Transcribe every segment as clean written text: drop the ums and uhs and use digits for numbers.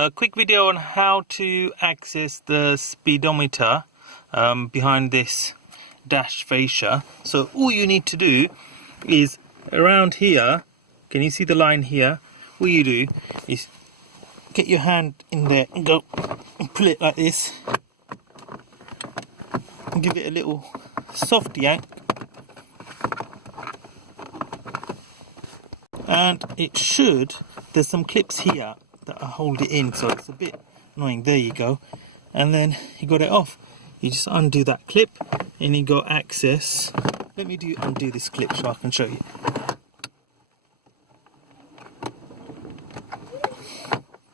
A quick video on how to access the speedometer behind this dash fascia. So all you need to do is around here, can you see the line here? All you do is get your hand in there and go and pull it like this and give it a little soft yank, and it should, there's some clips here that hold it in, so it's a bit annoying. There you go, and then you got it off. You just undo that clip and you go access. Let me undo this clip so I can show you.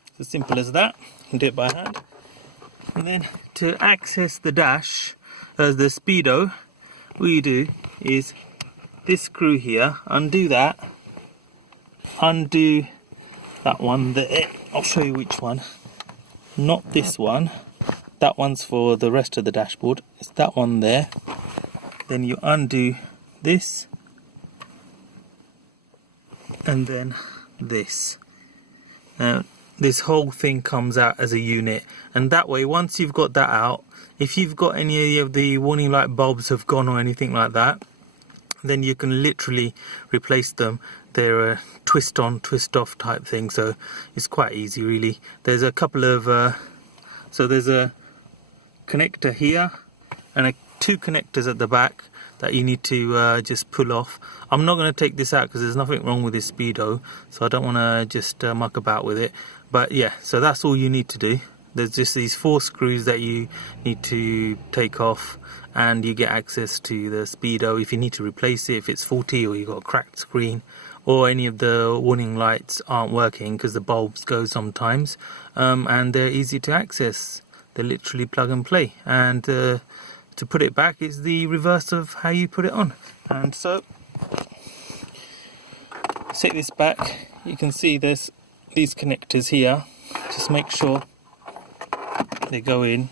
It's as simple as that. You can do it by hand. And then to access the dash, as the SPEEDO, all you do is this screw here, undo that, undo that one there. I'll show you which one. Not this one. That one's for the rest of the dashboard. It's that one there. Then you undo this, and then this. Now this whole thing comes out as a unit, and that way, once you've got that out, if you've got any of the warning light bulbs have gone or anything like that, then you can literally replace them. They're a twist on, twist off type thing, so it's quite easy really. There's a couple of so there's a connector here and two connectors at the back that you need to just pull off. I'm not going to take this out because there's nothing wrong with this SPEEDO, so I don't want to just muck about with it. But yeah, so that's all you need to do. There's just these 4 screws that you need to take off, and you get access to the SPEEDO. If you need to replace it, if it's faulty or you've got a cracked screen, or any of the warning lights aren't working because the bulbs go sometimes, and they're easy to access. They're literally plug and play, and to put it back is the reverse of how you put it on. And so set this back, you can see there's these connectors here. Just make sure they go in.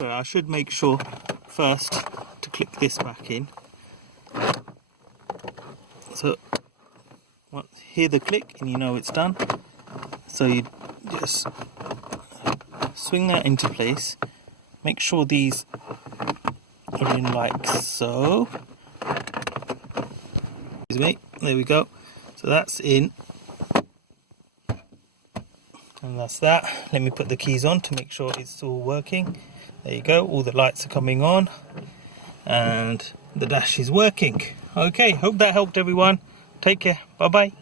So I should make sure first to click this back in. So hear the click and you know it's done. So you just swing that into place. Make sure these are in like so. Excuse me. There we go. So that's in. And that's that. Let me put the keys on to make sure it's all working. There you go. All the lights are coming on. And the dash is working. Okay. Hope that helped everyone. Take care. Bye bye.